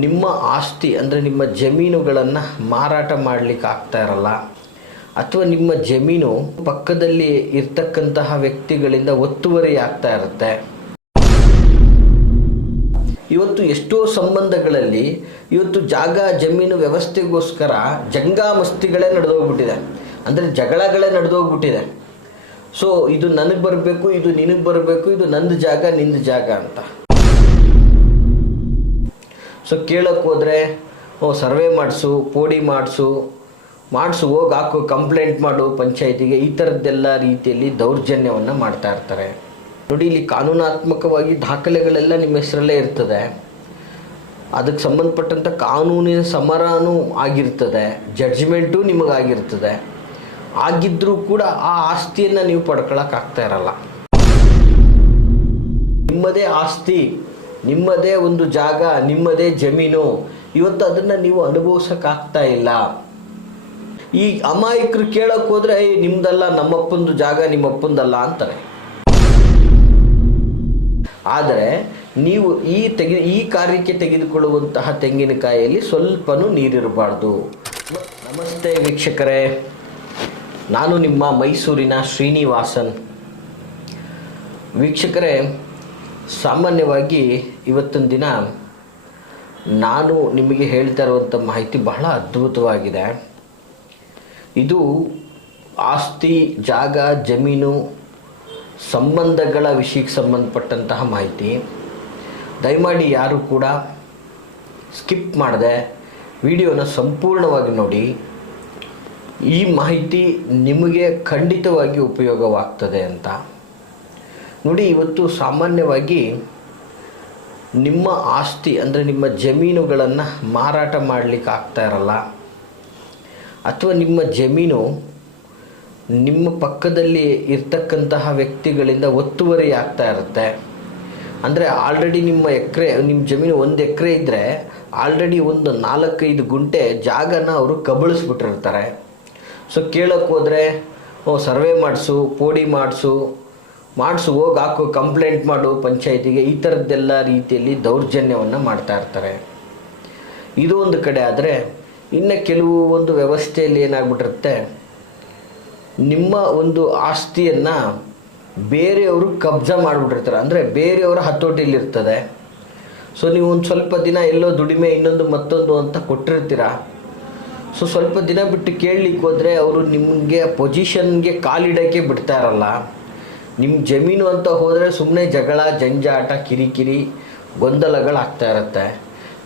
ನಿಮ್ಮ ಆಸ್ತಿ ಅಂದರೆ ನಿಮ್ಮ ಜಮೀನುಗಳನ್ನು ಮಾರಾಟ ಮಾಡಲಿಕ್ಕೆ ಆಗ್ತಾ ಇರಲ್ಲ, ಅಥವಾ ನಿಮ್ಮ ಜಮೀನು ಪಕ್ಕದಲ್ಲಿ ಇರ್ತಕ್ಕಂತಹ ವ್ಯಕ್ತಿಗಳಿಂದ ಒತ್ತುವರಿ ಆಗ್ತಾ ಇರುತ್ತೆ. ಇವತ್ತು ಎಷ್ಟೋ ಸಂಬಂಧಗಳಲ್ಲಿ ಇವತ್ತು ಜಾಗ ಜಮೀನು ವ್ಯವಸ್ಥೆಗೋಸ್ಕರ ಜಂಗಾಮಸ್ತಿಗಳೇ ನಡೆದೋಗ್ಬಿಟ್ಟಿದೆ, ಅಂದರೆ ಜಗಳಗಳೇ ನಡೆದೋಗ್ಬಿಟ್ಟಿದೆ. ಸೊ ಇದು ನನಗೆ ಬರಬೇಕು, ಇದು ನಿನಗೆ ಬರಬೇಕು, ಇದು ನಂದು ಜಾಗ ನಿಂದು ಜಾಗ ಅಂತ. ಸೊ ಕೇಳಕ್ಕೆ ಹೋದರೆ ಸರ್ವೆ ಮಾಡಿಸು, ಪೋಡಿ ಮಾಡಿಸು ಹೋಗಿ ಹಾಕು, ಕಂಪ್ಲೇಂಟ್ ಮಾಡು ಪಂಚಾಯಿತಿಗೆ, ಈ ಥರದ್ದೆಲ್ಲ ರೀತಿಯಲ್ಲಿ ದೌರ್ಜನ್ಯವನ್ನು ಮಾಡ್ತಾ ಇರ್ತಾರೆ. ನೋಡಿ, ಇಲ್ಲಿ ಕಾನೂನಾತ್ಮಕವಾಗಿ ದಾಖಲೆಗಳೆಲ್ಲ ನಿಮ್ಮ ಹೆಸರಲ್ಲೇ ಇರ್ತದೆ, ಅದಕ್ಕೆ ಸಂಬಂಧಪಟ್ಟಂಥ ಕಾನೂನಿನ ಸಮರನೂ ಆಗಿರ್ತದೆ, ಜಡ್ಜ್ಮೆಂಟು ನಿಮಗಾಗಿರ್ತದೆ. ಆಗಿದ್ದರೂ ಕೂಡ ಆ ಆಸ್ತಿಯನ್ನು ನೀವು ಪಡ್ಕೊಳ್ಳೋಕ್ಕಾಗ್ತಾ ಇರಲ್ಲ. ನಿಮ್ಮದೇ ಆಸ್ತಿ, ನಿಮ್ಮದೇ ಒಂದು ಜಾಗ, ನಿಮ್ಮದೇ ಜಮೀನು, ಇವತ್ತು ಅದನ್ನು ನೀವು ಅನುಭವಿಸೋಕ್ಕಾಗ್ತಾ ಇಲ್ಲ. ಈ ಅಮಾಯಕರು ಕೇಳೋಕೆ ಹೋದರೆ ನಿಮ್ದಲ್ಲ, ನಮ್ಮಪ್ಪಂದು ಜಾಗ ನಿಮ್ಮಪ್ಪಂದಲ್ಲ ಅಂತಾರೆ. ಆದರೆ ನೀವು ಈ ಕಾರ್ಯಕ್ಕೆ ತೆಗೆದುಕೊಳ್ಳುವಂತಹ ತೆಂಗಿನಕಾಯಿಯಲ್ಲಿ ಸ್ವಲ್ಪನೂ ನೀರಿರಬಾರ್ದು. ನಮಸ್ತೆ ವೀಕ್ಷಕರೇ, ನಾನು ನಿಮ್ಮ ಮೈಸೂರಿನ ಶ್ರೀನಿವಾಸನ್. ವೀಕ್ಷಕರೇ, ಸಾಮಾನ್ಯವಾಗಿ ಇವತ್ತಿನ ದಿನ ನಾನು ನಿಮಗೆ ಹೇಳ್ತಾ ಇರುವಂಥ ಮಾಹಿತಿ ಬಹಳ ಅದ್ಭುತವಾಗಿದೆ. ಇದು ಆಸ್ತಿ, ಜಾಗ, ಜಮೀನು, ಸಂಬಂಧಗಳ ವಿಷಯಕ್ಕೆ ಸಂಬಂಧಪಟ್ಟಂತಹ ಮಾಹಿತಿ. ದಯಮಾಡಿ ಯಾರು ಕೂಡ ಸ್ಕಿಪ್ ಮಾಡದೆ ವಿಡಿಯೋನ ಸಂಪೂರ್ಣವಾಗಿ ನೋಡಿ. ಈ ಮಾಹಿತಿ ನಿಮಗೆ ಖಂಡಿತವಾಗಿ ಉಪಯೋಗವಾಗ್ತದೆ ಅಂತ. ನೋಡಿ, ಇವತ್ತು ಸಾಮಾನ್ಯವಾಗಿ ನಿಮ್ಮ ಆಸ್ತಿ ಅಂದರೆ ನಿಮ್ಮ ಜಮೀನುಗಳನ್ನು ಮಾರಾಟ ಮಾಡಲಿಕ್ಕೆ ಆಗ್ತಾ ಇರಲ್ಲ, ಅಥವಾ ನಿಮ್ಮ ಜಮೀನು ನಿಮ್ಮ ಪಕ್ಕದಲ್ಲಿ ಇರ್ತಕ್ಕಂತಹ ವ್ಯಕ್ತಿಗಳಿಂದ ಒತ್ತುವರಿ ಆಗ್ತಾ ಇರುತ್ತೆ. ಅಂದರೆ ಆಲ್ರೆಡಿ ನಿಮ್ಮ ಜಮೀನು 1 ಎಕರೆ ಇದ್ದರೆ ಆಲ್ರೆಡಿ ಒಂದು 4-5 ಗುಂಟೆ ಜಾಗನ ಅವರು ಕಬಳಿಸ್ಬಿಟ್ಟಿರ್ತಾರೆ. ಸೊ ಕೇಳಕ್ಕೆ ಹೋದರೆ ಸರ್ವೆ ಮಾಡಿಸು, ಪೋಡಿ ಮಾಡಿಸು ಹೋಗಿ ಹಾಕು, ಕಂಪ್ಲೇಂಟ್ ಮಾಡು ಪಂಚಾಯಿತಿಗೆ, ಈ ಥರದ್ದೆಲ್ಲ ರೀತಿಯಲ್ಲಿ ದೌರ್ಜನ್ಯವನ್ನು ಮಾಡ್ತಾ ಇರ್ತಾರೆ. ಇದು ಒಂದು ಕಡೆ. ಆದರೆ ಇನ್ನು ಕೆಲವು ಒಂದು ವ್ಯವಸ್ಥೆಯಲ್ಲಿ ಏನಾಗ್ಬಿಟ್ಟಿರುತ್ತೆ, ನಿಮ್ಮ ಒಂದು ಆಸ್ತಿಯನ್ನು ಬೇರೆಯವರು ಕಬ್ಜಾ ಮಾಡಿಬಿಟ್ಟಿರ್ತಾರೆ, ಅಂದರೆ ಬೇರೆಯವರ ಹತೋಟಿಯಲ್ಲಿರ್ತದೆ. ಸೊ ನೀವು ಒಂದು ಸ್ವಲ್ಪ ದಿನ ಎಲ್ಲೋ ದುಡಿಮೆ ಇನ್ನೊಂದು ಮತ್ತೊಂದು ಅಂತ ಕೊಟ್ಟಿರ್ತೀರ. ಸೊ ಸ್ವಲ್ಪ ದಿನ ಬಿಟ್ಟು ಕೇಳಲಿಕ್ಕೆ ಹೋದರೆ ಅವರು ನಿಮಗೆ ಪೊಸಿಷನ್ಗೆ ಕಾಲಿಡೋಕ್ಕೆ ಬಿಡ್ತಾ ಇರಲ್ಲ. ನಿಮ್ಮ ಜಮೀನು ಅಂತ ಹೋದರೆ ಸುಮ್ಮನೆ ಜಗಳ, ಜಂಜಾಟ, ಕಿರಿಕಿರಿ, ಗೊಂದಲಗಳಾಗ್ತಾ ಇರುತ್ತೆ.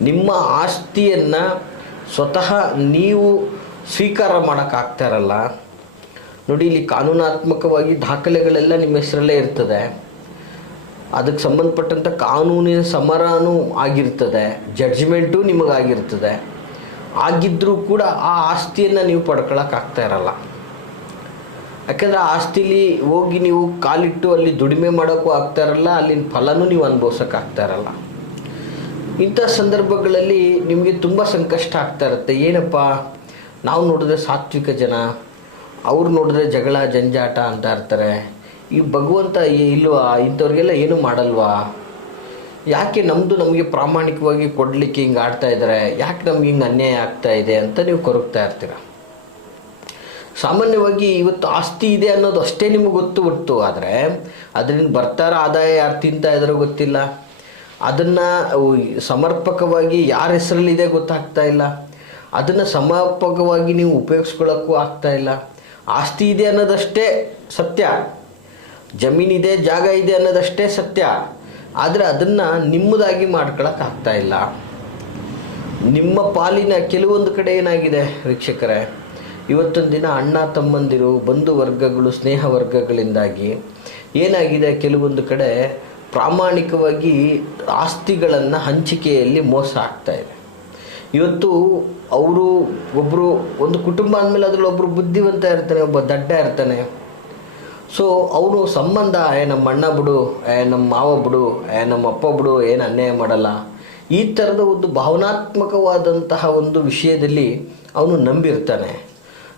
ನಿಮ್ಮ ಆಸ್ತಿಯನ್ನು ಸ್ವತಃ ನೀವು ಸ್ವೀಕಾರ ಮಾಡೋಕ್ಕಾಗ್ತಾ ಇರಲ್ಲ. ನೋಡಿ, ಇಲ್ಲಿ ಕಾನೂನಾತ್ಮಕವಾಗಿ ದಾಖಲೆಗಳೆಲ್ಲ ನಿಮ್ಮ ಹೆಸರಲ್ಲೇ ಇರ್ತದೆ, ಅದಕ್ಕೆ ಸಂಬಂಧಪಟ್ಟಂಥ ಕಾನೂನಿನ ಸಮರನೂ ಆಗಿರ್ತದೆ, ಜಡ್ಜ್ಮೆಂಟು ನಿಮಗಾಗಿರ್ತದೆ. ಆಗಿದ್ದರೂ ಕೂಡ ಆ ಆಸ್ತಿಯನ್ನು ನೀವು ಪಡ್ಕೊಳ್ಳೋಕ್ಕಾಗ್ತಾ ಇರಲ್ಲ. ಯಾಕೆಂದರೆ ಆ ಆಸ್ತಿಲಿ ಹೋಗಿ ನೀವು ಕಾಲಿಟ್ಟು ಅಲ್ಲಿ ದುಡಿಮೆ ಮಾಡೋಕ್ಕೂ ಆಗ್ತಾ ಇರಲ್ಲ, ಅಲ್ಲಿನ ಫಲನೂ ನೀವು ಅನುಭವಿಸೋಕ್ಕಾಗ್ತಾ ಇರಲ್ಲ. ಇಂಥ ಸಂದರ್ಭಗಳಲ್ಲಿ ನಿಮಗೆ ತುಂಬ ಸಂಕಷ್ಟ ಆಗ್ತಾ ಇರುತ್ತೆ. ಏನಪ್ಪ, ನಾವು ನೋಡಿದ್ರೆ ಸಾತ್ವಿಕ ಜನ, ಅವ್ರು ನೋಡಿದ್ರೆ ಜಗಳ ಜಂಜಾಟ ಅಂತ ಇರ್ತಾರೆ. ಈ ಭಗವಂತ ಇಲ್ವಾ, ಇಂಥವ್ರಿಗೆಲ್ಲ ಏನೂ ಮಾಡಲ್ವಾ, ಯಾಕೆ ನಮಗೆ ಪ್ರಾಮಾಣಿಕವಾಗಿ ಕೊಡಲಿಕ್ಕೆ ಹಿಂಗೆ ಆಡ್ತಾ ಇದ್ದಾರೆ, ಯಾಕೆ ನಮ್ಗೆ ಹಿಂಗೆ ಅನ್ಯಾಯ ಆಗ್ತಾ ಇದೆ ಅಂತ ನೀವು ಕೊರಗ್ತಾ ಇರ್ತೀರ. ಸಾಮಾನ್ಯವಾಗಿ ಇವತ್ತು ಆಸ್ತಿ ಇದೆ ಅನ್ನೋದು ಅಷ್ಟೇ ನಿಮಗೆ ಗೊತ್ತು. ಆದರೆ ಅದರಿಂದ ಬರ್ತಾರ ಆದಾಯ ಯಾರು ತಿಂತಾ ಇದ್ದಾರೋ ಗೊತ್ತಿಲ್ಲ, ಅದನ್ನು ಸಮರ್ಪಕವಾಗಿ ಯಾರ ಹೆಸರಲ್ಲಿದೆ ಗೊತ್ತಾಗ್ತಾ ಇಲ್ಲ, ಅದನ್ನು ಸಮರ್ಪಕವಾಗಿ ನೀವು ಉಪಯೋಗಿಸ್ಕೊಳ್ಳೋಕ್ಕೂ ಆಗ್ತಾ ಇಲ್ಲ. ಆಸ್ತಿ ಇದೆ ಅನ್ನೋದಷ್ಟೇ ಸತ್ಯ, ಜಮೀನಿದೆ, ಜಾಗ ಇದೆ ಅನ್ನೋದಷ್ಟೇ ಸತ್ಯ, ಆದರೆ ಅದನ್ನು ನಿಮ್ಮದಾಗಿ ಮಾಡ್ಕೊಳ್ಳೋಕ್ಕಾಗ್ತಾ ಇಲ್ಲ. ನಿಮ್ಮ ಪಾಲಿನ ಕೆಲವೊಂದು ಕಡೆ ಏನಾಗಿದೆ ವೀಕ್ಷಕರೇ, ಇವತ್ತೊಂದು ದಿನ ಅಣ್ಣ ತಮ್ಮಂದಿರು, ಬಂಧು ವರ್ಗಗಳು, ಸ್ನೇಹ ವರ್ಗಗಳಿಂದಾಗಿ ಏನಾಗಿದೆ, ಕೆಲವೊಂದು ಕಡೆ ಪ್ರಾಮಾಣಿಕವಾಗಿ ಆಸ್ತಿಗಳನ್ನು ಹಂಚಿಕೆಯಲ್ಲಿ ಮೋಸ ಆಗ್ತಾ ಇದೆ. ಇವತ್ತು ಒಬ್ಬರು ಒಂದು ಕುಟುಂಬ ಅಂದಮೇಲೆ ಅದರಲ್ಲಿ ಒಬ್ಬರು ಬುದ್ಧಿವಂತ ಇರ್ತಾನೆ, ಒಬ್ಬ ದಡ್ಡ ಇರ್ತಾನೆ. ಸೊ ಅವನು ಸಂಬಂಧ, ನಮ್ಮ ಅಣ್ಣ ಬಿಡು, ನಮ್ಮ ಮಾವ ಬಿಡು, ನಮ್ಮ ಅಪ್ಪ ಬಿಡು, ಏನು ಅನ್ಯಾಯ ಮಾಡಲ್ಲ, ಈ ಥರದ ಒಂದು ಭಾವನಾತ್ಮಕವಾದಂತಹ ಒಂದು ವಿಷಯದಲ್ಲಿ ಅವನು ನಂಬಿರ್ತಾನೆ.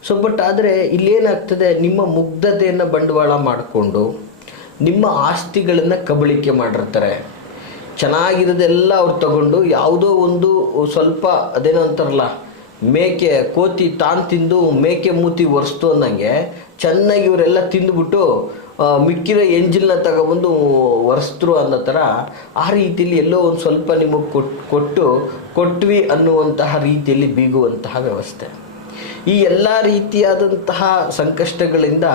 ಸೊ ಆದರೆ ಇಲ್ಲೇನಾಗ್ತದೆ, ನಿಮ್ಮ ಮುಗ್ಧತೆಯನ್ನು ಬಂಡವಾಳ ಮಾಡಿಕೊಂಡು ನಿಮ್ಮ ಆಸ್ತಿಗಳನ್ನು ಕಬಳಿಕೆ ಮಾಡಿರ್ತಾರೆ. ಚೆನ್ನಾಗಿರೋದೆಲ್ಲ ಅವ್ರು ತಗೊಂಡು ಯಾವುದೋ ಒಂದು ಸ್ವಲ್ಪ ಅದೇನೋ ಅಂತಾರಲ್ಲ, ಮೇಕೆ ಕೋತಿ ತಾನು ತಿಂದು ಮೇಕೆ ಮೂತಿ ಒರೆಸ್ತು ಅನ್ನಂಗೆ ಚೆನ್ನಾಗಿ ಇವರೆಲ್ಲ ತಿಂದುಬಿಟ್ಟು ಮಿಕ್ಕಿರೋ ಎಂಜಿಲ್ನ ತಗೊಬಂದು ಒರೆಸಿದ್ರು ಅನ್ನೋ ಥರ ಆ ರೀತಿಯಲ್ಲಿ ಎಲ್ಲೋ ಒಂದು ಸ್ವಲ್ಪ ನಿಮಗೆ ಕೊಟ್ವಿ ಅನ್ನುವಂತಹ ರೀತಿಯಲ್ಲಿ ಬೀಗುವಂತಹ ವ್ಯವಸ್ಥೆ. ಈ ಎಲ್ಲ ರೀತಿಯಾದಂತಹ ಸಂಕಷ್ಟಗಳಿಂದ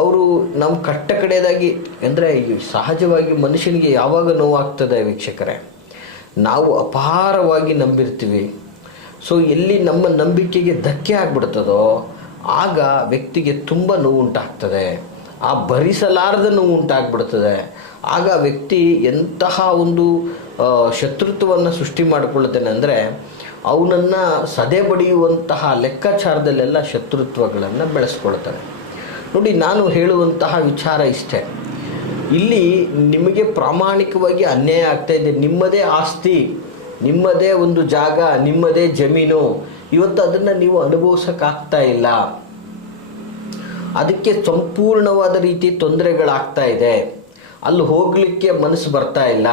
ಅವರು ನಮ್ಮ ಕಟ್ಟ ಕಡೆಯದಾಗಿ, ಅಂದರೆ ಸಹಜವಾಗಿ ಮನುಷ್ಯನಿಗೆ ಯಾವಾಗ ನೋವಾಗ್ತದೆ ವೀಕ್ಷಕರೇ, ನಾವು ಅಪಾರವಾಗಿ ನಂಬಿರ್ತೀವಿ. ಸೊ ಎಲ್ಲಿ ನಮ್ಮ ನಂಬಿಕೆಗೆ ಧಕ್ಕೆ ಆಗ್ಬಿಡ್ತದೋ ಆಗ ವ್ಯಕ್ತಿಗೆ ತುಂಬ ನೋವು ಉಂಟಾಗ್ತದೆ, ಆ ಭರಿಸಲಾರದ ನೋವು ಉಂಟಾಗ್ಬಿಡ್ತದೆ. ಆಗ ವ್ಯಕ್ತಿ ಎಂತಹ ಒಂದು ಶತ್ರುತ್ವವನ್ನು ಸೃಷ್ಟಿ ಮಾಡಿಕೊಳ್ಳುತ್ತಾನೆ ಅಂದರೆ ಅವನನ್ನು ಸದೆ ಬಡಿಯುವಂತಹ ಲೆಕ್ಕಾಚಾರದಲ್ಲೆಲ್ಲ ಶತ್ರುತ್ವಗಳನ್ನು ಬೆಳೆಸ್ಕೊಳ್ತಾನೆ. ನೋಡಿ, ನಾನು ಹೇಳುವಂತಹ ವಿಚಾರ ಇಷ್ಟೇ, ಇಲ್ಲಿ ನಿಮಗೆ ಪ್ರಾಮಾಣಿಕವಾಗಿ ಅನ್ಯಾಯ ಆಗ್ತಾ ಇದೆ. ನಿಮ್ಮದೇ ಆಸ್ತಿ, ನಿಮ್ಮದೇ ಒಂದು ಜಾಗ, ನಿಮ್ಮದೇ ಜಮೀನು, ಇವತ್ತು ಅದನ್ನು ನೀವು ಅನುಭವಿಸೋಕ್ಕಾಗ್ತಾ ಇಲ್ಲ, ಅದಕ್ಕೆ ಸಂಪೂರ್ಣವಾದ ರೀತಿ ತೊಂದರೆಗಳಾಗ್ತಾ ಇದೆ, ಅಲ್ಲಿ ಹೋಗಲಿಕ್ಕೆ ಮನಸ್ಸು ಬರ್ತಾ ಇಲ್ಲ.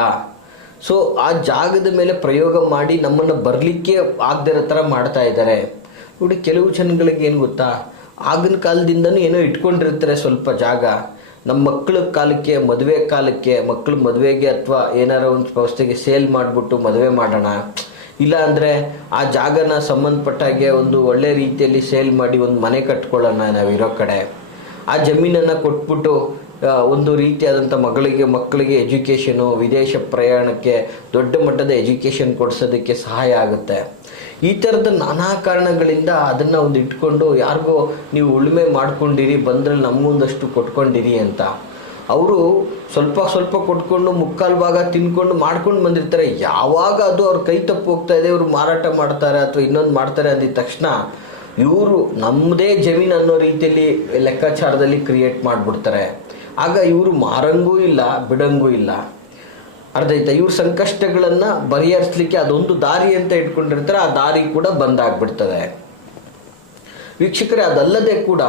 ಸೊ ಆ ಜಾಗದ ಮೇಲೆ ಪ್ರಯೋಗ ಮಾಡಿ ನಮ್ಮನ್ನು ಬರಲಿಕ್ಕೆ ಆಗದಿರೋ ಥರ ಮಾಡ್ತಾ ಇದ್ದಾರೆ. ನೋಡಿ, ಕೆಲವು ಜನಗಳಿಗೆ ಏನು ಗೊತ್ತಾ, ಆಗಿನ ಕಾಲದಿಂದನೂ ಏನೋ ಇಟ್ಕೊಂಡಿರ್ತಾರೆ ಸ್ವಲ್ಪ ಜಾಗ, ನಮ್ಮ ಮಕ್ಕಳ ಕಾಲಕ್ಕೆ, ಮದುವೆ ಕಾಲಕ್ಕೆ, ಮಕ್ಕಳ ಮದುವೆಗೆ ಅಥವಾ ಏನಾರ ಒಂದು ವ್ಯವಸ್ಥೆಗೆ ಸೇಲ್ ಮಾಡಿಬಿಟ್ಟು ಮದುವೆ ಮಾಡೋಣ, ಇಲ್ಲ ಅಂದರೆ ಆ ಜಾಗನ ಸಂಬಂಧಪಟ್ಟಾಗೆ ಒಂದು ಒಳ್ಳೆ ರೀತಿಯಲ್ಲಿ ಸೇಲ್ ಮಾಡಿ ಒಂದು ಮನೆ ಕಟ್ಕೊಳ್ಳೋಣ ನಾವಿರೋ ಕಡೆ, ಆ ಜಮೀನನ್ನು ಕೊಟ್ಬಿಟ್ಟು ಒಂದು ರೀತಿಯಾದಂಥ ಮಕ್ಕಳಿಗೆ ಎಜುಕೇಷನು, ವಿದೇಶ ಪ್ರಯಾಣಕ್ಕೆ ದೊಡ್ಡ ಮಟ್ಟದ ಎಜುಕೇಷನ್ ಕೊಡಿಸೋದಕ್ಕೆ ಸಹಾಯ ಆಗುತ್ತೆ. ಈ ಥರದ ನಾನಾ ಕಾರಣಗಳಿಂದ ಅದನ್ನು ಒಂದು ಇಟ್ಕೊಂಡು ಯಾರಿಗೋ ನೀವು ಉಳುಮೆ ಮಾಡ್ಕೊಂಡಿರಿ, ಬಂದರೆ ನಮ್ಮೊಂದಷ್ಟು ಕೊಟ್ಕೊಂಡಿರಿ ಅಂತ ಅವರು ಸ್ವಲ್ಪ ಕೊಟ್ಕೊಂಡು ಮುಕ್ಕಾಲು ಭಾಗ ತಿನ್ಕೊಂಡು ಮಾಡ್ಕೊಂಡು ಬಂದಿರ್ತಾರೆ. ಯಾವಾಗ ಅದು ಅವ್ರ ಕೈ ತಪ್ಪು ಹೋಗ್ತಾ ಇದೆ, ಇವರು ಮಾರಾಟ ಮಾಡ್ತಾರೆ ಅಥವಾ ಇನ್ನೊಂದು ಮಾಡ್ತಾರೆ ಅಂದಿದ ತಕ್ಷಣ ಇವರು ನಮ್ಮದೇ ಜಮೀನು ಅನ್ನೋ ರೀತಿಯಲ್ಲಿ ಲೆಕ್ಕಾಚಾರದಲ್ಲಿ ಕ್ರಿಯೇಟ್ ಮಾಡಿಬಿಡ್ತಾರೆ. ಆಗ ಇವರು ಮಾರಂಗೂ ಇಲ್ಲ, ಬಿಡಂಗೂ ಇಲ್ಲ. ಅರ್ಥ ಆಯ್ತಾ? ಇವ್ರ ಸಂಕಷ್ಟಗಳನ್ನು ಬಗೆಹರಿಸಲಿಕ್ಕೆ ಅದೊಂದು ದಾರಿ ಅಂತ ಇಟ್ಕೊಂಡಿರ್ತಾರೆ, ಆ ದಾರಿ ಕೂಡ ಬಂದಾಗ್ಬಿಡ್ತದೆ. ವೀಕ್ಷಕರೇ, ಅದಲ್ಲದೆ ಕೂಡ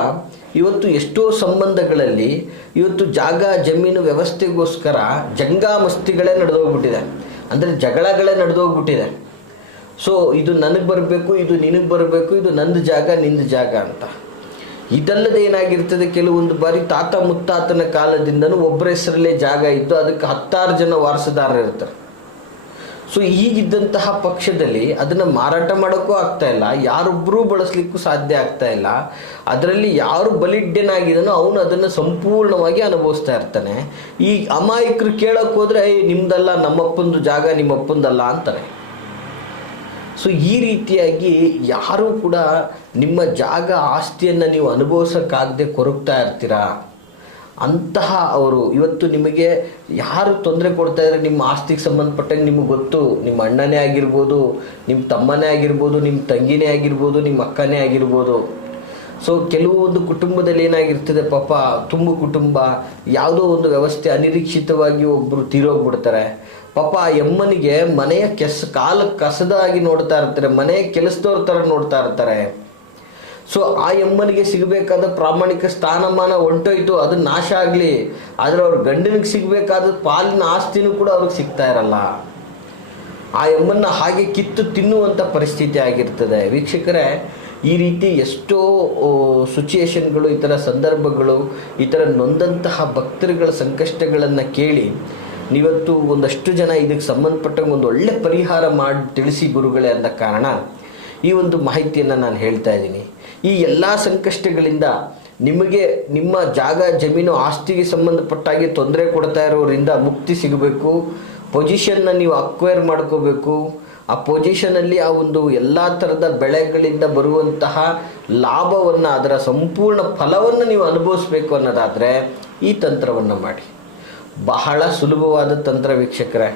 ಇವತ್ತು ಎಷ್ಟೋ ಸಂಬಂಧಗಳಲ್ಲಿ ಇವತ್ತು ಜಾಗ ಜಮೀನು ವ್ಯವಸ್ಥೆಗೋಸ್ಕರ ಜಂಗಾಮಸ್ತಿಗಳೇ ನಡೆದೋಗ್ಬಿಟ್ಟಿದೆ, ಅಂದರೆ ಜಗಳಗಳೇ ನಡೆದೋಗ್ಬಿಟ್ಟಿದೆ. ಸೊ ಇದು ನನಗೆ ಬರಬೇಕು, ಇದು ನಿನಗೆ ಬರಬೇಕು, ಇದು ನಂದು ಜಾಗ ನಿಂದು ಜಾಗ ಅಂತ. ಇದಲ್ಲದೆ ಏನಾಗಿರ್ತದೆ, ಕೆಲವೊಂದು ಬಾರಿ ತಾತ ಮುತ್ತಾತನ ಕಾಲದಿಂದನೂ ಒಬ್ಬರ ಹೆಸರಲ್ಲೇ ಜಾಗ ಇದ್ದು ಅದಕ್ಕೆ 10 ಜನ ವಾರಸುದಾರರು ಇರ್ತಾರೆ. ಸೊ ಹೀಗಿದ್ದಂತಹ ಪಕ್ಷದಲ್ಲಿ ಅದನ್ನು ಮಾರಾಟ ಮಾಡೋಕ್ಕೂ ಆಗ್ತಾ ಇಲ್ಲ, ಯಾರೊಬ್ಬರೂ ಬಳಸಲಿಕ್ಕೂ ಸಾಧ್ಯ ಆಗ್ತಾ ಇಲ್ಲ. ಅದರಲ್ಲಿ ಯಾರು ಬಲಿಷ್ಠನಾಗಿದ್ದಾನೋ ಅವನು ಅದನ್ನು ಸಂಪೂರ್ಣವಾಗಿ ಅನುಭವಿಸ್ತಾ ಇರ್ತಾನೆ. ಈ ಅಮಾಯಕರು ಕೇಳೋಕೆ ಹೋದರೆ ನಿಮ್ದಲ್ಲ, ನಮ್ಮಪ್ಪಂದು ಜಾಗ ನಿಮ್ಮಪ್ಪಂದಲ್ಲ ಅಂತಾರೆ. ಸೊ ಈ ರೀತಿಯಾಗಿ ಯಾರೂ ಕೂಡ ನಿಮ್ಮ ಜಾಗ ಆಸ್ತಿಯನ್ನು ನೀವು ಅನುಭವಿಸೋಕ್ಕಾಗದೆ ಕೊರಗ್ತಾ ಇರ್ತೀರಾ. ಅಂತಹ ಅವರು ಇವತ್ತು ನಿಮಗೆ ಯಾರು ತೊಂದರೆ ಕೊಡ್ತಾ ಇದ್ದಾರೆ, ನಿಮ್ಮ ಆಸ್ತಿಗೆ ಸಂಬಂಧಪಟ್ಟಂಗೆ ನಿಮಗೆ ಗೊತ್ತು. ನಿಮ್ಮ ಅಣ್ಣನೇ ಆಗಿರ್ಬೋದು, ನಿಮ್ಮ ತಮ್ಮನೇ ಆಗಿರ್ಬೋದು, ನಿಮ್ಮ ತಂಗಿನೇ ಆಗಿರ್ಬೋದು, ನಿಮ್ಮ ಅಕ್ಕನೇ ಆಗಿರ್ಬೋದು. ಸೊ ಕೆಲವೊಂದು ಕುಟುಂಬದಲ್ಲಿ ಏನಾಗಿರ್ತದೆ, ಪಾಪ ತುಂಬ ಕುಟುಂಬ, ಯಾವುದೋ ಒಂದು ವ್ಯವಸ್ಥೆ ಅನಿರೀಕ್ಷಿತವಾಗಿ ಒಬ್ಬರು ತೀರೋಗ್ಬಿಡ್ತಾರೆ. ಪಾಪ ಆ ಎಮ್ಮನಿಗೆ ಮನೆಯ ಕಾಲಕ್ಕೆ ಕಸದಾಗಿ ನೋಡ್ತಾ ಇರ್ತಾರೆ, ಮನೆಯ ಕೆಲಸದವ್ರ ಥರ ನೋಡ್ತಾ ಇರ್ತಾರೆ. ಸೊ ಆ ಎಮ್ಮನಿಗೆ ಸಿಗಬೇಕಾದ ಪ್ರಾಮಾಣಿಕ ಸ್ಥಾನಮಾನ ಹೊಂಟೋಯ್ತು, ಅದು ನಾಶ ಆಗಲಿ, ಆದರೆ ಅವ್ರ ಗಂಡನಿಗೆ ಸಿಗಬೇಕಾದ ಪಾಲಿನ ಆಸ್ತಿನೂ ಕೂಡ ಅವ್ರಿಗೆ ಸಿಗ್ತಾ ಇರಲ್ಲ. ಆ ಎಮ್ಮನ್ನ ಹಾಗೆ ಕಿತ್ತು ತಿನ್ನುವಂಥ ಪರಿಸ್ಥಿತಿ ಆಗಿರ್ತದೆ. ವೀಕ್ಷಕರೇ, ಈ ರೀತಿ ಎಷ್ಟೋ ಸಿಚುಯೇಷನ್ಗಳು, ಈ ಥರ ಸಂದರ್ಭಗಳು, ಈ ಥರ ನೊಂದಂತಹ ಭಕ್ತರುಗಳ ಸಂಕಷ್ಟಗಳನ್ನು ಕೇಳಿ ನೀವತ್ತು ಒಂದಷ್ಟು ಜನ ಇದಕ್ಕೆ ಸಂಬಂಧಪಟ್ಟಂಗೆ ಒಂದು ಒಳ್ಳೆ ಪರಿಹಾರ ಮಾಡಿ ತಿಳಿಸಿ ಗುರುಗಳೇ ಅಂದ ಕಾರಣ ಈ ಒಂದು ಮಾಹಿತಿಯನ್ನು ನಾನು ಹೇಳ್ತಾ ಇದ್ದೀನಿ. ಈ ಎಲ್ಲ ಸಂಕಷ್ಟಗಳಿಂದ ನಿಮಗೆ ನಿಮ್ಮ ಜಾಗ ಜಮೀನು ಆಸ್ತಿಗೆ ಸಂಬಂಧಪಟ್ಟಾಗಿ ತೊಂದರೆ ಕೊಡ್ತಾ ಇರೋರಿಂದ ಮುಕ್ತಿ ಸಿಗಬೇಕು, ಪೊಸಿಷನ್ನ ನೀವು ಅಕ್ವೈರ್ ಮಾಡ್ಕೋಬೇಕು. ಆ ಪೊಸಿಷನಲ್ಲಿ ಆ ಒಂದು ಎಲ್ಲ ಥರದ ಬೆಳೆಗಳಿಂದ ಬರುವಂತಹ ಲಾಭವನ್ನು, ಅದರ ಸಂಪೂರ್ಣ ಫಲವನ್ನು ನೀವು ಅನುಭವಿಸ್ಬೇಕು ಅನ್ನೋದಾದರೆ ಈ ತಂತ್ರವನ್ನು ಮಾಡಿ. ಬಹಳ ಸುಲಭವಾದ ತಂತ್ರ ವೀಕ್ಷಕರೇ,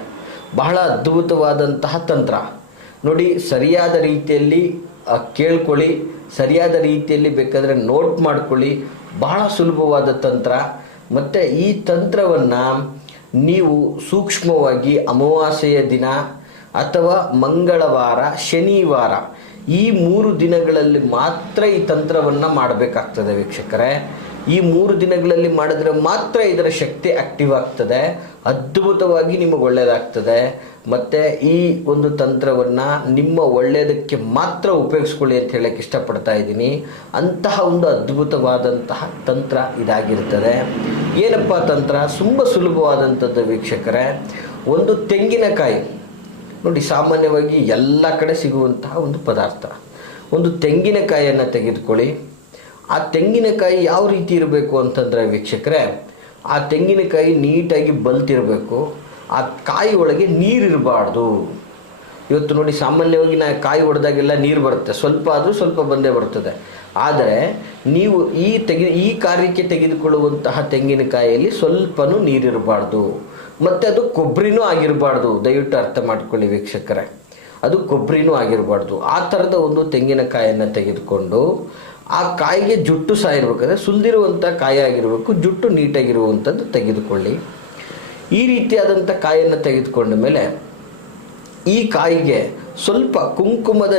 ಬಹಳ ಅದ್ಭುತವಾದಂತಹ ತಂತ್ರ. ನೋಡಿ, ಸರಿಯಾದ ರೀತಿಯಲ್ಲಿ ಕೇಳ್ಕೊಳ್ಳಿ, ಸರಿಯಾದ ರೀತಿಯಲ್ಲಿ ಬೇಕಾದರೆ ನೋಟ್ ಮಾಡ್ಕೊಳ್ಳಿ. ಬಹಳ ಸುಲಭವಾದ ತಂತ್ರ. ಮತ್ತು ಈ ತಂತ್ರವನ್ನು ನೀವು ಸೂಕ್ಷ್ಮವಾಗಿ ಅಮಾವಾಸ್ಯೆಯ ದಿನ ಅಥವಾ ಮಂಗಳವಾರ, ಶನಿವಾರ ಈ 3 ದಿನಗಳಲ್ಲಿ ಮಾತ್ರ ಈ ತಂತ್ರವನ್ನು ಮಾಡಬೇಕಾಗ್ತದೆ ವೀಕ್ಷಕರೇ. ಈ 3 ದಿನಗಳಲ್ಲಿ ಮಾಡಿದ್ರೆ ಮಾತ್ರ ಇದರ ಶಕ್ತಿ ಆಕ್ಟಿವ್ ಆಗ್ತದೆ, ಅದ್ಭುತವಾಗಿ ನಿಮಗೆ ಒಳ್ಳೆಯದಾಗ್ತದೆ. ಮತ್ತು ಈ ಒಂದು ತಂತ್ರವನ್ನು ನಿಮ್ಮ ಒಳ್ಳೆಯದಕ್ಕೆ ಮಾತ್ರ ಉಪಯೋಗಿಸ್ಕೊಳ್ಳಿ ಅಂತ ಹೇಳಕ್ಕೆ ಇಷ್ಟಪಡ್ತಾ ಇದ್ದೀನಿ. ಅಂತಹ ಒಂದು ಅದ್ಭುತವಾದಂತಹ ತಂತ್ರ ಇದಾಗಿರ್ತದೆ. ಏನಪ್ಪ ತಂತ್ರ? ತುಂಬ ಸುಲಭವಾದಂಥದ್ದು ವೀಕ್ಷಕರೇ. ಒಂದು ತೆಂಗಿನಕಾಯಿ ನೋಡಿ, ಸಾಮಾನ್ಯವಾಗಿ ಎಲ್ಲ ಕಡೆ ಸಿಗುವಂತಹ ಒಂದು ಪದಾರ್ಥ. ಒಂದು ತೆಂಗಿನಕಾಯಿಯನ್ನು ತೆಗೆದುಕೊಳ್ಳಿ. ಆ ತೆಂಗಿನಕಾಯಿ ಯಾವ ರೀತಿ ಇರಬೇಕು ಅಂತಂದರೆ ವೀಕ್ಷಕರೇ, ಆ ತೆಂಗಿನಕಾಯಿ ನೀಟಾಗಿ ಬಲ್ತಿರಬೇಕು. ಆ ಕಾಯಿ ಒಳಗೆ ನೀರಿರಬಾರ್ದು. ಇವತ್ತು ನೋಡಿ, ಸಾಮಾನ್ಯವಾಗಿ ಕಾಯಿ ಹೊಡೆದಾಗೆಲ್ಲ ನೀರು ಬರುತ್ತೆ, ಸ್ವಲ್ಪ ಆದರೂ ಸ್ವಲ್ಪ ಬಂದೇ ಬರ್ತದೆ. ಆದರೆ ನೀವು ಈ ಕಾರ್ಯಕ್ಕೆ ತೆಗೆದುಕೊಳ್ಳುವಂತಹ ತೆಂಗಿನಕಾಯಿಯಲ್ಲಿ ಸ್ವಲ್ಪನೂ ನೀರಿರಬಾರ್ದು, ಮತ್ತು ಅದು ಕೊಬ್ಬರಿನೂ ಆಗಿರಬಾರ್ದು. ದಯವಿಟ್ಟು ಅರ್ಥ ಮಾಡ್ಕೊಳ್ಳಿ ವೀಕ್ಷಕರೇ, ಅದು ಕೊಬ್ಬರಿನೂ ಆಗಿರಬಾರ್ದು. ಆ ಥರದ ಒಂದು ತೆಂಗಿನಕಾಯಿಯನ್ನು ತೆಗೆದುಕೊಂಡು ಆ ಕಾಯಿಗೆ ಜುಟ್ಟು ಸಹ ಇರಬೇಕಾದ್ರೆ ಸುಲಿದಿರುವಂಥ ಕಾಯಿ ಆಗಿರಬೇಕು, ಜುಟ್ಟು ನೀಟಾಗಿರುವಂಥದ್ದು ತೆಗೆದುಕೊಳ್ಳಿ. ಈ ರೀತಿಯಾದಂಥ ಕಾಯಿಯನ್ನು ತೆಗೆದುಕೊಂಡ ಮೇಲೆ ಈ ಕಾಯಿಗೆ ಸ್ವಲ್ಪ ಕುಂಕುಮದ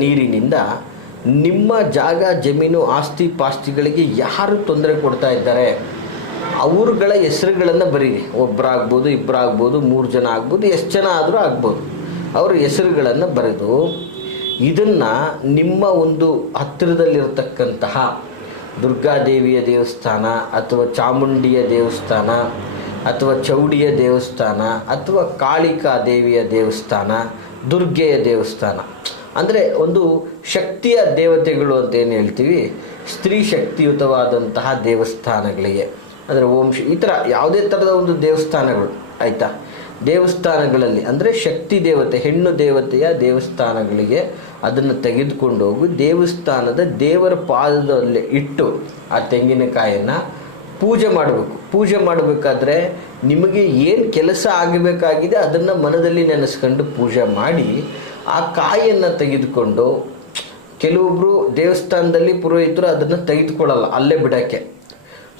ನೀರಿನಿಂದ ನಿಮ್ಮ ಜಾಗ, ಜಮೀನು, ಆಸ್ತಿ ಪಾಸ್ತಿಗಳಿಗೆ ಯಾರು ತೊಂದರೆ ಕೊಡ್ತಾ ಇದ್ದಾರೆ ಅವರುಗಳ ಹೆಸರುಗಳನ್ನು ಬರೀರಿ. ಒಬ್ಬರಾಗ್ಬೋದು, ಇಬ್ಬರಾಗ್ಬೋದು, 3 ಜನ ಆಗ್ಬೋದು, ಎಷ್ಟು ಜನ ಆದರೂ ಆಗ್ಬೋದು. ಅವರ ಹೆಸರುಗಳನ್ನು ಬರೆದು ಇದನ್ನು ನಿಮ್ಮ ಒಂದು ಹತ್ತಿರದಲ್ಲಿರತಕ್ಕಂತಹ ದುರ್ಗಾದೇವಿಯ ದೇವಸ್ಥಾನ ಅಥವಾ ಚಾಮುಂಡಿಯ ದೇವಸ್ಥಾನ ಅಥವಾ ಚೌಡಿಯ ದೇವಸ್ಥಾನ ಅಥವಾ ಕಾಳಿಕಾ ದೇವಿಯ ದೇವಸ್ಥಾನ, ದುರ್ಗೆಯ ದೇವಸ್ಥಾನ, ಅಂದರೆ ಒಂದು ಶಕ್ತಿಯ ದೇವತೆಗಳು ಅಂತ ಏನು ಹೇಳ್ತೀವಿ, ಸ್ತ್ರೀ ಶಕ್ತಿಯುತವಾದಂತಹ ದೇವಸ್ಥಾನಗಳಿಗೆ, ಅಂದರೆ ಈ ಥರ ಯಾವುದೇ ಥರದ ಒಂದು ದೇವಸ್ಥಾನಗಳು, ಆಯಿತಾ, ದೇವಸ್ಥಾನಗಳಲ್ಲಿ ಅಂದರೆ ಶಕ್ತಿ ದೇವತೆ, ಹೆಣ್ಣು ದೇವತೆಯ ದೇವಸ್ಥಾನಗಳಿಗೆ ಅದನ್ನು ತೆಗೆದುಕೊಂಡು ಹೋಗಿ ದೇವಸ್ಥಾನದ ದೇವರ ಪಾದದಲ್ಲಿ ಇಟ್ಟು ಆ ತೆಂಗಿನಕಾಯನ್ನು ಪೂಜೆ ಮಾಡಬೇಕು. ಪೂಜೆ ಮಾಡಬೇಕಾದ್ರೆ ನಿಮಗೆ ಏನು ಕೆಲಸ ಆಗಬೇಕಾಗಿದೆ ಅದನ್ನು ಮನದಲ್ಲಿ ನೆನೆಸ್ಕೊಂಡು ಪೂಜೆ ಮಾಡಿ ಆ ಕಾಯಿಯನ್ನು ತೆಗೆದುಕೊಂಡು, ಕೆಲವೊಬ್ಬರು ದೇವಸ್ಥಾನದಲ್ಲಿ ಪುರೋಹಿತರು ಅದನ್ನು ತೆಗೆದುಕೊಳ್ಳಲ್ಲ, ಅಲ್ಲೇ ಬಿಡೋಕ್ಕೆ.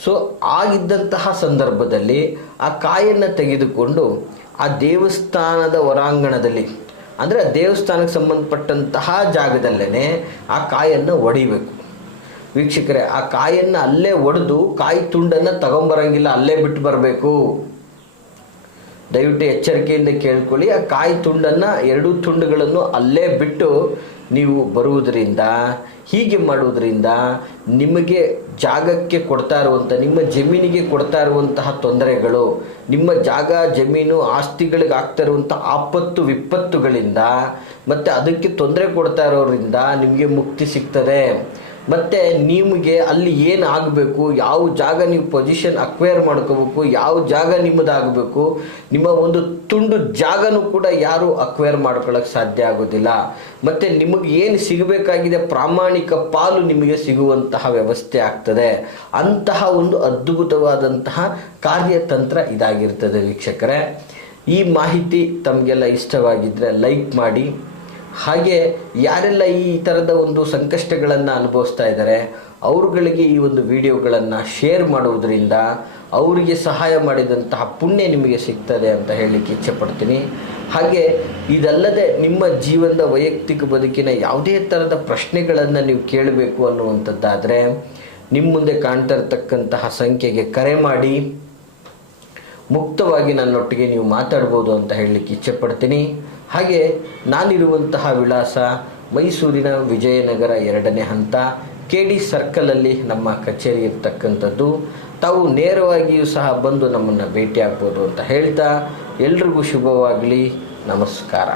ಸೊ ಆಗಿದ್ದಂತಹ ಸಂದರ್ಭದಲ್ಲಿ ಆ ಕಾಯಿಯನ್ನು ತೆಗೆದುಕೊಂಡು ಆ ದೇವಸ್ಥಾನದ ಹೊರಾಂಗಣದಲ್ಲಿ, ಅಂದರೆ ಆ ದೇವಸ್ಥಾನಕ್ಕೆ ಸಂಬಂಧಪಟ್ಟಂತಹ ಜಾಗದಲ್ಲೇ ಆ ಕಾಯನ್ನು ಒಡಿಬೇಕು. ವೀಕ್ಷಕರೇ, ಆ ಕಾಯನ್ನು ಅಲ್ಲೇ ಒಡೆದು ಕಾಯಿ ತುಂಡನ್ನು ತಗೊಂಬರಂಗಿಲ್ಲ, ಅಲ್ಲೇ ಬಿಟ್ಟು ಬರಬೇಕು. ದಯವಿಟ್ಟು ಎಚ್ಚರಿಕೆಯಿಂದ ಕೇಳ್ಕೊಳ್ಳಿ. ಆ ಕಾಯಿ ತುಂಡನ್ನು, 2 ತುಂಡುಗಳನ್ನು ಅಲ್ಲೇ ಬಿಟ್ಟು ನೀವು ಬರುವುದರಿಂದ, ಹೀಗೆ ಮಾಡುವುದರಿಂದ ನಿಮಗೆ ಜಾಗಕ್ಕೆ ಕೊಡ್ತಾ ಇರುವಂಥ, ನಿಮ್ಮ ಜಮೀನಿಗೆ ಕೊಡ್ತಾ ಇರುವಂತಹ ತೊಂದರೆಗಳು, ನಿಮ್ಮ ಜಾಗ, ಜಮೀನು, ಆಸ್ತಿಗಳಿಗೆ ಆಗ್ತಾ ಇರುವಂಥ ಆಪತ್ತು ವಿಪತ್ತುಗಳಿಂದ ಮತ್ತು ಅದಕ್ಕೆ ತೊಂದರೆ ಕೊಡ್ತಾ ಇರೋರಿಂದ ನಿಮಗೆ ಮುಕ್ತಿ ಸಿಗ್ತದೆ. ಮತ್ತು ನಿಮಗೆ ಅಲ್ಲಿ ಏನು ಆಗಬೇಕು, ಯಾವ ಜಾಗ ನೀವು ಪೊಸಿಷನ್ ಅಕ್ವೈರ್ ಮಾಡ್ಕೋಬೇಕು, ಯಾವ ಜಾಗ ನಿಮ್ಮದಾಗಬೇಕು, ನಿಮ್ಮ ಒಂದು ತುಂಡು ಜಾಗನೂ ಕೂಡ ಯಾರು ಅಕ್ವೈರ್ ಮಾಡ್ಕೊಳ್ಳೋಕ್ಕೆ ಸಾಧ್ಯ ಆಗೋದಿಲ್ಲ. ಮತ್ತು ನಿಮಗೆ ಏನು ಸಿಗಬೇಕಾಗಿದೆ ಪ್ರಾಮಾಣಿಕ ಪಾಲು ನಿಮಗೆ ಸಿಗುವಂತಹ ವ್ಯವಸ್ಥೆ ಆಗ್ತದೆ. ಅಂತಹ ಒಂದು ಅದ್ಭುತವಾದಂತಹ ಕಾರ್ಯತಂತ್ರ ಇದಾಗಿರ್ತದೆ ವೀಕ್ಷಕರೇ. ಈ ಮಾಹಿತಿ ತಮಗೆಲ್ಲ ಇಷ್ಟವಾಗಿದ್ದರೆ ಲೈಕ್ ಮಾಡಿ. ಹಾಗೆ ಯಾರೆಲ್ಲ ಈ ಥರದ ಒಂದು ಸಂಕಷ್ಟಗಳನ್ನು ಅನುಭವಿಸ್ತಾ ಇದ್ದಾರೆ ಅವ್ರುಗಳಿಗೆ ಈ ಒಂದು ವಿಡಿಯೋಗಳನ್ನು ಶೇರ್ ಮಾಡುವುದರಿಂದ ಅವರಿಗೆ ಸಹಾಯ ಮಾಡಿದಂತಹ ಪುಣ್ಯ ನಿಮಗೆ ಸಿಗ್ತದೆ ಅಂತ ಹೇಳಲಿಕ್ಕೆ ಇಚ್ಛೆಪಡ್ತೀನಿ. ಹಾಗೆ ಇದಲ್ಲದೆ ನಿಮ್ಮ ಜೀವನದ ವೈಯಕ್ತಿಕ ಬದುಕಿನ ಯಾವುದೇ ಥರದ ಪ್ರಶ್ನೆಗಳನ್ನು ನೀವು ಕೇಳಬೇಕು ಅನ್ನುವಂಥದ್ದಾದರೆ ನಿಮ್ಮ ಮುಂದೆ ಕಾಣ್ತಾ ಇರತಕ್ಕಂತಹ ಸಂಖ್ಯೆಗೆ ಕರೆ ಮಾಡಿ ಮುಕ್ತವಾಗಿ ನನ್ನೊಟ್ಟಿಗೆ ನೀವು ಮಾತಾಡ್ಬೋದು ಅಂತ ಹೇಳಲಿಕ್ಕೆ ಇಚ್ಛೆಪಡ್ತೀನಿ. ಹಾಗೆ ನಾನಿರುವಂತಹ ವಿಳಾಸ ಮೈಸೂರಿನ ವಿಜಯನಗರ 2ನೇ ಹಂತ KD ಸರ್ಕಲಲ್ಲಿ ನಮ್ಮ ಕಚೇರಿ ಇರ್ತಕ್ಕಂಥದ್ದು. ತಾವು ನೇರವಾಗಿಯೂ ಸಹ ಬಂದು ನಮ್ಮನ್ನು ಭೇಟಿ ಆಗ್ಬೋದು ಅಂತ ಹೇಳ್ತಾ ಎಲ್ರಿಗೂ ಶುಭವಾಗಲಿ. ನಮಸ್ಕಾರ.